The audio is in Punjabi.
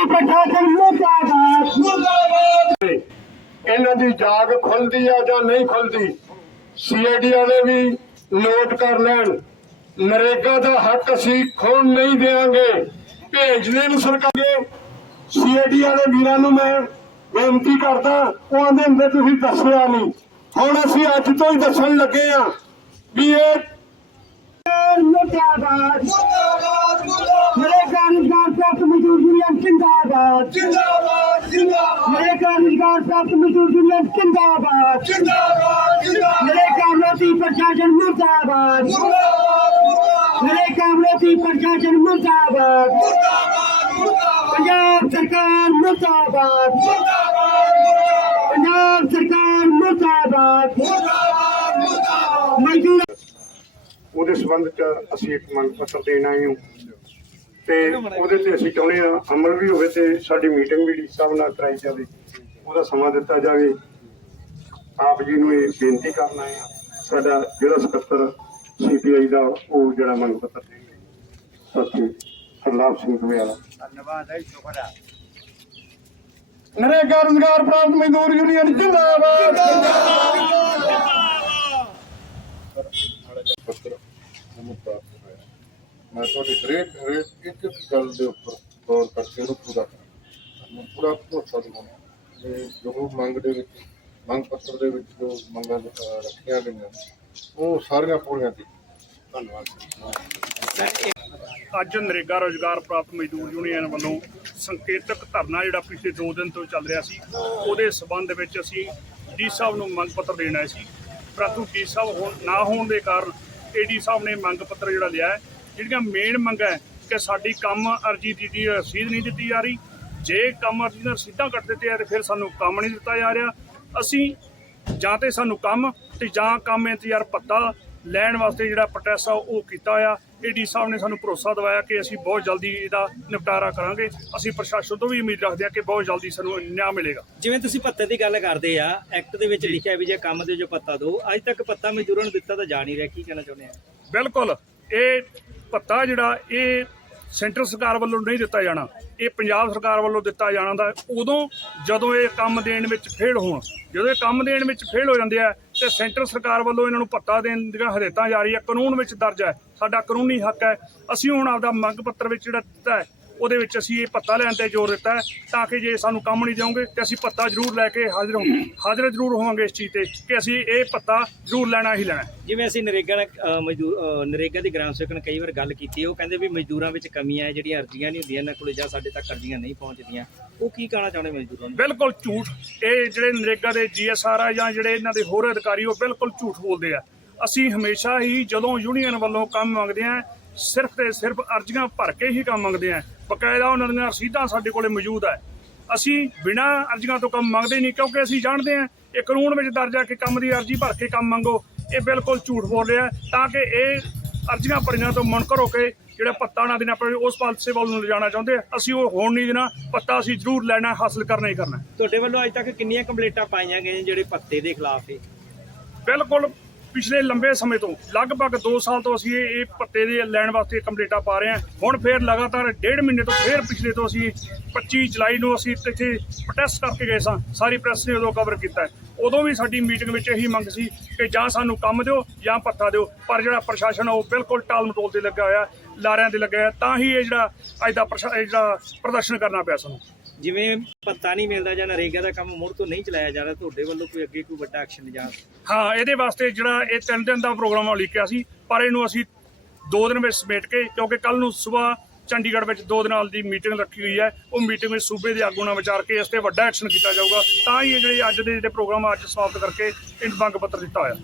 ਦੀ ਪ੍ਰਸ਼ਾਸਨ ਮੁਰਦਾਬਾਦ। ਮੁਰਦਾਬਾਦ। ਇਹਨਾਂ ਦੀ ਜਾਗ ਖੁੱਲਦੀ ਆ ਜਾਂ ਨਹੀਂ ਖੁੱਲਦੀ ਸੀਆਈਡੀ ਵਾਲੇ ਵੀ ਨੋਟ ਕਰ ਲੈਣ ਨਰੇਗਾ ਦਾ ਹੱਕ ਅਸੀਂ ਖੋਣ ਨਹੀਂ ਦੇਵਾਂਗੇ। ਭੇਜਨੇ ਨੂੰ ਸਰਕਾਰ। ਸੀਆਈਡੀ ਵਾਲੇ ਵੀਰਾਂ ਨੂੰ ਮੈਂ ਬੇਨਤੀ ਕਰਦਾ ਉਹ ਆਂਦੇ ਹੁੰਦੇ ਤੁਸੀਂ ਦੱਸਿਆ ਨਹੀਂ। ਹੁਣ ਅਸੀਂ ਅੱਜ ਤੋਂ ਹੀ ਦੱਸਣ ਲੱਗੇ ਆ ਵੀ ਇਹ ਮੁਰਦਾਬਾਦ। ਜਿੰਦਾਬਾਦ। ਜਿੰਦਾਬਾਦ ਜਿੰਦਾਬਾਦ। ਮੇਰੇ ਕਾਰਜਕਾਰ ਪ੍ਰਾਪਤ ਮਜ਼ਦੂਰ ਯੂਨੀਅਨ ਜਿੰਦਾਬਾਦ। ਜਿੰਦਾਬਾਦ ਜਿੰਦਾਬਾਦ। ਮੇਰੇ ਕਾਮਰਤੀ ਪ੍ਰਸ਼ਾਸਨ ਮੁਰਦਾਬਾਦ। ਮੁਰਦਾਬਾਦ ਮੇਰੇ ਕਾਮਰਤੀ ਪ੍ਰਸ਼ਾਸਨ ਮੁਰਦਾਬਾਦ। ਮੁਰਦਾਬਾਦ ਮੁਰਦਾਬਾਦ। ਪੰਜਾਬ ਸਰਕਾਰ ਮੁਰਦਾਬਾਦ। ਮੁਰਦਾਬਾਦ ਪੰਜਾਬ ਸਰਕਾਰ ਮੁਰਦਾਬਾਦ। ਮੁਰਦਾਬਾਦ ਮੁਰਦਾਬਾਦ। ਮਜ਼ਦੂਰ ਉਹਦੇ ਸੰਬੰਧ ਚ ਅਸੀਂ ਇੱਕ ਮੰਗ ਪੱਤਰ ਦੇਣ ਹਾਂ। ਤੇ ਉਹਦੇ ਤੇ ਅਸੀਂ ਚਾਹੁੰਦੇ ਹਾਂ ਅਮਲ ਵੀ ਹੋਵੇ ਤੇ ਸਾਡੀ ਮੀਟਿੰਗ ਵੀ ਡੀ ਸਾਹਿਬ ਨਾਲ ਕਰਾਈ ਜਾਵੇ ਉਹਦਾ ਸਮਾਂ ਦਿੱਤਾ ਜਾਵੇ। ਆਪ ਜੀ ਨੂੰ ਇਹ ਬੇਨਤੀ ਕਰਨਾ ਹੈ ਸਾਡਾ ਜਿਹੜਾ ਸਕੱਤਰ ਸੀਪੀਆਈ ਦਾ ਉਹ ਜਿਹੜਾ ਮੰਗ ਪੱਤਰ ਦੇਣਗੇ ਸਾਥੀ ਸਰਲਾਭ ਸਿੰਘ ਦੁਆਲਾ ਧੰਨਵਾਦ ਹੈ ਸ਼ੁਕਰ ਨਰੇਗਾ ਰੁਜ਼ਗਾਰ ਪ੍ਰਾਪਤ ਮਜ਼ਦੂਰ ਯੂਨੀਅਨ ਜਿੰਦਾਬਾਦ। ਹੋਇਆ ਮੈਂ ਤੁਹਾਡੀ ਹਰੇਕ ਹਰੇਕ ਇੱਕ ਇੱਕ ਗੱਲ ਦੇ ਉੱਪਰ ਗੌਰ ਕਰਕੇ ਉਹਨੂੰ ਪੂਰਾ ਕਰਾਂ ਮੈਂ ਪੂਰਾ ਭਰੋਸਾ ਦਿਵਾਉਣਾ ਕਿ ਜੋ ਮੰਗ ਦੇ ਵਿੱਚ, ਮੰਗ ਪੱਤਰ ਦੇ ਵਿੱਚ ਜੋ ਮੰਗਾਂ ਰੱਖੀਆਂ ਗਈਆਂ ਉਹ ਸਾਰੀਆਂ ਪੂਰੀਆਂ ਕੀਤੀ ਧੰਨਵਾਦ ਅੱਜ ਨਰੇਗਾ ਰੋਜ਼ਗਾਰ ਪ੍ਰਾਪਤ ਮਜ਼ਦੂਰ ਯੂਨੀਅਨ ਵੱਲੋਂ ਸੰਕੇਤਕ ਧਰਨਾ ਜਿਹੜਾ ਪਿਛਲੇ 2 ਦਿਨ ਤੋਂ ਚੱਲ ਰਿਹਾ ਸੀ, ਉਹਦੇ ਸਬੰਧ ਵਿੱਚ ਅਸੀਂ ਡੀ ਸਾਹਿਬ ਨੂੰ ਮੰਗ ਪੱਤਰ ਦੇਣਾ ਸੀ। ਪਰੰਤੂ ਡੀ ਸਾਹਿਬ ਹੋਣ, ਨਾ ਹੋਣ ਦੇ ਕਾਰਨ ਏਡੀ ਸਾਹਿਬ ਨੇ ਮੰਗ ਪੱਤਰ ਜਿਹੜਾ ਲਿਆ ਜਿਹੜੀਆਂ ਮੇਨ ਮੰਗਾਂ ਹੈ ਕਿ ਸਾਡੀ ਕੰਮ ਅਰਜੀ ਦੀ ਦੀ ਰਸੀਦ ਨਹੀਂ ਦਿੱਤੀ ਜਾ ਰਹੀ। ਜੇ ਕੰਮ ਅਰਜੀ ਦੀਆਂ ਰਸੀਦਾਂ ਕੱਟ ਦਿੱਤੇ ਆ ਤੇ ਫਿਰ ਸਾਨੂੰ ਕੰਮ ਨਹੀਂ ਦਿੱਤਾ ਜਾ ਰਿਹਾ। ਅਸੀਂ ਜਾਂ ਤੇ ਸਾਨੂੰ ਕੰਮ ਤੇ ਜਾਂ ਕੰਮ ਇੰਤਜ਼ਾਰ ਪੱਤਾ ਲੈਣ ਵਾਸਤੇ ਜਿਹੜਾ ਪ੍ਰੋਟੈਸਟ ਆ ਉਹ ਕੀਤਾ ਆ। ਏਡੀ ਸਾਹਿਬ ਨੇ ਸਾਨੂੰ ਭਰੋਸਾ ਦਿਵਾਇਆ ਕਿ ਅਸੀਂ ਬਹੁਤ ਜਲਦੀ ਇਹਦਾ ਨਿਪਟਾਰਾ ਕਰਾਂਗੇ। ਅਸੀਂ ਪ੍ਰਸ਼ਾਸਨ ਤੋਂ ਵੀ ਉਮੀਦ ਰੱਖਦੇ ਹਾਂ ਕਿ ਬਹੁਤ ਜਲਦੀ ਸਾਨੂੰ ਨਿਆਂ ਮਿਲੇਗਾ। ਜਿਵੇਂ ਤੁਸੀਂ ਭੱਤੇ ਦੀ ਗੱਲ ਕਰਦੇ ਆ ਐਕਟ ਦੇ ਵਿੱਚ ਲਿਖਿਆ ਵੀ ਜੇ ਕੰਮ ਦੇ ਜੋ ਪੱਤਾ ਦੋ ਅੱਜ ਤੱਕ ਪੱਤਾ ਮਜ਼ਦੂਰਾਂ ਨੂੰ ਦਿੱਤਾ ਤਾਂ ਜਾ ਨਹੀਂ ਰਿਹਾ। ਕੀ ਕਹਿਣਾ ਚਾਹੁੰਦੇ ਆ? ਬਿਲਕੁਲ। ਇਹ ਭੱਤਾ ਜਿਹੜਾ ਇਹ ਸੈਂਟਰ ਸਰਕਾਰ ਵੱਲੋਂ ਨਹੀਂ ਦਿੱਤਾ ਜਾਣਾ, ਇਹ ਪੰਜਾਬ ਸਰਕਾਰ ਵੱਲੋਂ ਦਿੱਤਾ ਜਾਣਾ ਦਾ, ਉਦੋਂ ਜਦੋਂ ਇਹ ਕੰਮ ਦੇਣ ਵਿੱਚ ਫੇਲ ਹੋਣ, ਜਦੋਂ ਇਹ ਕੰਮ ਦੇਣ ਵਿੱਚ ਫੇਲ ਹੋ ਜਾਂਦੇ ਆ, ਤੇ ਸੈਂਟਰ ਸਰਕਾਰ ਵੱਲੋਂ ਇਹਨਾਂ ਨੂੰ ਪੱਤਾ ਦੇਣ ਦੀਆਂ ਹਦਾਇਤਾਂ ਜਾਰੀ ਹੈ ਕਾਨੂੰਨ ਵਿੱਚ ਦਰਜ ਹੈ ਸਾਡਾ ਕਾਨੂੰਨੀ ਹੱਕ ਹੈ, ਅਸੀਂ ਹੁਣ ਆਪਦਾ ਮੰਗ ਪੱਤਰ ਵਿੱਚ ਜਿਹੜਾ ਦਿੱਤਾ ਹੈ ਉਹਦੇ ਵਿੱਚ ਅਸੀਂ ਇਹ ਭੱਤਾ ਲੈਣ ਤੇ ਜ਼ੋਰ ਦਿੱਤਾ ਹੈ ਤਾਂ ਕਿ ਜੇ ਸਾਨੂੰ ਕੰਮ ਨਹੀਂ ਦਿਓਗੇ ਤੇ ਅਸੀਂ ਭੱਤਾ ਜ਼ਰੂਰ ਲੈ ਕੇ ਹਾਜ਼ਰ ਹੋ ਹਾਜ਼ਰ ਜ਼ਰੂਰ ਹੋਵਾਂਗੇ ਇਸ ਚੀਜ਼ ਤੇ ਕਿ ਅਸੀਂ ਇਹ ਭੱਤਾ ਜ਼ਰੂਰ ਲੈਣਾ ਹੀ ਲੈਣਾ। ਜਿਵੇਂ ਅਸੀਂ ਨਰੇਗਾ ਨਾਲ ਅ, ਮਜ਼ਦੂਰ ਨਰੇਗਾ ਦੀ ਗ੍ਰਾਮ ਸੇਵਕ ਨਾਲ ਕਈ ਵਾਰ ਗੱਲ ਕੀਤੀ ਉਹ ਕਹਿੰਦੇ ਵੀ ਮਜ਼ਦੂਰਾਂ ਵਿੱਚ ਕਮੀਆਂ ਹੈ ਜਿਹੜੀਆਂ ਅਰਜ਼ੀਆਂ ਨਹੀਂ ਹੁੰਦੀਆਂ ਇਹਨਾਂ ਕੋਲੇ ਜਾਂ ਸਾਡੇ ਤੱਕ ਅਰਜ਼ੀਆਂ ਨਹੀਂ ਪਹੁੰਚਦੀਆਂ। ਉਹ ਕੀ ਕਹਿਣਾ ਚਾਹੁੰਦੇ ਮਜ਼ਦੂਰਾਂ ਨੂੰ? ਬਿਲਕੁਲ ਝੂਠ। ਇਹ ਜਿਹੜੇ ਨਰੇਗਾ ਦੇ ਜੀਐਸਆਰ ਆ ਜਾਂ ਜਿਹੜੇ ਇਹਨਾਂ ਦੇ ਹੋਰ ਅਧਿਕਾਰੀ ਉਹ ਬਿਲਕੁਲ ਝੂਠ ਬੋਲਦੇ ਆ। ਅਸੀਂ ਹਮੇਸ਼ਾ ਹੀ ਜਦੋਂ ਯੂਨੀਅਨ ਵੱਲੋਂ ਕੰਮ ਮੰਗਦੇ ਆ ਸਿਰਫ ਤੇ ਸਿਰਫ ਅਰਜ਼ੀਆਂ ਭਰ ਕੇ ਹੀ ਕੰਮ ਮੰਗਦੇ ਆ। ਬਕਾਇਦਾ ਉਹਨਾਂ ਦੀਆਂ ਰਸੀਦਾਂ ਸਾਡੇ ਕੋਲੇ ਮੌਜੂਦ ਹੈ ਅਸੀਂ ਬਿਨਾਂ ਅਰਜ਼ੀਆਂ ਤੋਂ ਕੰਮ ਮੰਗਦੇ ਨਹੀਂ ਕਿਉਂਕਿ ਅਸੀਂ ਜਾਣਦੇ ਆ ਇਹ ਕਾਨੂੰਨ ਵਿੱਚ ਦਰਜ ਆ ਕਿ ਕੰਮ ਦੀ ਅਰਜ਼ੀ ਭਰ ਕੇ ਕੰਮ ਮੰਗੋ ਇਹ ਬਿਲਕੁਲ ਝੂਠ ਬੋਲ ਰਿਹਾ। ਤਾਂ ਕਿ ਇਹ ਅਰਜ਼ੀਆਂ ਭਰੀਆਂ ਤੋਂ ਮੁਨਕਰ ਹੋ ਕੇ ਜਿਹੜਾ ਪੱਤਾ ਨਾ ਦੇਣਾ ਪਵੇ ਉਸ ਪਾਸੇ ਵੱਲ ਨੂੰ ਲਿਜਾਣਾ ਚਾਹੁੰਦੇ ਆ। ਅਸੀਂ ਉਹ ਹੋਣ ਨਹੀਂ ਦੇਣਾ ਪੱਤਾ ਅਸੀਂ ਜ਼ਰੂਰ ਲੈਣਾ ਹਾਸਲ ਕਰਨਾ ਹੀ ਕਰਨਾ। ਤੁਹਾਡੇ ਵੱਲੋਂ ਅੱਜ ਤੱਕ ਕਿੰਨੀਆਂ ਕੰਪਲੇਂਟਾਂ ਪਾਈਆਂ ਗਈਆਂ ਜਿਹੜੇ ਪੱਤੇ ਦੇ ਖਿਲਾਫ ਹੈ ਬਿਲਕੁਲ ਪਿਛਲੇ ਲੰਬੇ ਸਮੇਂ ਤੋਂ, ਲਗਭਗ 2 ਸਾਲ ਤੋਂ ਅਸੀਂ ਇਹ ਇਹ ਪੱਤੇ ਦੇ ਲੈਣ ਵਾਸਤੇ ਕੰਪਲੀਟਾਂ ਪਾ ਰਹੇ ਹਾਂ। ਹੁਣ ਫੇਰ ਲਗਾਤਾਰ ਡੇਢ ਮਹੀਨੇ ਤੋਂ ਫੇਰ ਪਿਛਲੇ ਤੋਂ ਅਸੀਂ 25 ਜੁਲਾਈ ਨੂੰ ਅਸੀਂ ਇੱਥੇ ਪ੍ਰੋਟੈਸਟ ਕਰਕੇ ਗਏ ਸਾਂ। ਸਾਰੀ ਪ੍ਰੈਸ ਨੇ ਉਦੋਂ ਕਵਰ ਕੀਤਾ ਉਦੋਂ ਵੀ ਸਾਡੀ ਮੀਟਿੰਗ ਵਿੱਚ ਇਹੀ ਮੰਗ ਸੀ ਕਿ ਜਾਂ ਸਾਨੂੰ ਕੰਮ ਦਿਓ ਜਾਂ ਪੱਤਾ ਦਿਓ। ਪਰ ਜਿਹੜਾ ਪ੍ਰਸ਼ਾਸਨ ਆ ਉਹ ਬਿਲਕੁਲ ਟਾਲ ਮਟੋਲ ਤੇ ਲੱਗਾ ਹੋਇਆ, ਲਾਰਿਆਂ ਤੇ ਲੱਗਾ ਹੋਇਆ। ਤਾਂ ਹੀ ਇਹ ਜਿਹੜਾ ਅੱਜ ਦਾ ਪ੍ਰਸ਼ਾ- ਇਹ ਜਿਹੜਾ ਪ੍ਰਦਰਸ਼ਨ ਕਰਨਾ ਪਿਆ ਸਾਨੂੰ। ਜਿਵੇਂ ਪੱਤਾ ਨਹੀਂ ਮਿਲਦਾ ਜਾਂ ਨਰੇਗਾ ਦਾ ਕੰਮ ਮੁੜ ਤੋਂ ਨਹੀਂ ਚਲਾਇਆ ਜਾ ਰਿਹਾ ਤੁਹਾਡੇ ਵੱਲੋਂ ਕੋਈ ਅੱਗੇ ਕੋਈ ਵੱਡਾ ਐਕਸ਼ਨ ਜਾਂ ਹਾਂ ਇਹਦੇ ਵਾਸਤੇ ਜਿਹੜਾ ਇਹ ਤਿੰਨ ਦਿਨ ਦਾ ਪ੍ਰੋਗਰਾਮ ਉਲੀਕਿਆ ਸੀ ਪਰ ਇਹਨੂੰ ਅਸੀਂ ਦੋ ਦਿਨ ਵਿੱਚ ਸਮੇਟ ਕੇ ਕਿਉਂਕਿ ਕੱਲ ਨੂੰ ਸਵੇਰ ਚੰਡੀਗੜ੍ਹ ਵਿੱਚ ਦੋ ਦਿਨਾਂ ਦੀ ਮੀਟਿੰਗ ਰੱਖੀ ਹੋਈ ਹੈ ਉਹ ਮੀਟਿੰਗ ਵਿੱਚ ਸੂਬੇ ਦੇ ਆਗੂ ਨਾਲ ਵਿਚਾਰ ਕੇ ਇਸ ਤੇ ਵੱਡਾ ਐਕਸ਼ਨ ਕੀਤਾ ਜਾਊਗਾ ਤਾਂ ਹੀ ਇਹ ਜਿਹੜੇ ਅੱਜ ਦੇ ਜਿਹੜੇ ਪ੍ਰੋਗਰਾਮ ਆ, ਅੱਜ ਸਮਾਪਤ ਕਰਕੇ ਇਹ ਮੰਗ ਪੱਤਰ ਦਿੱਤਾ ਹੋਇਆ।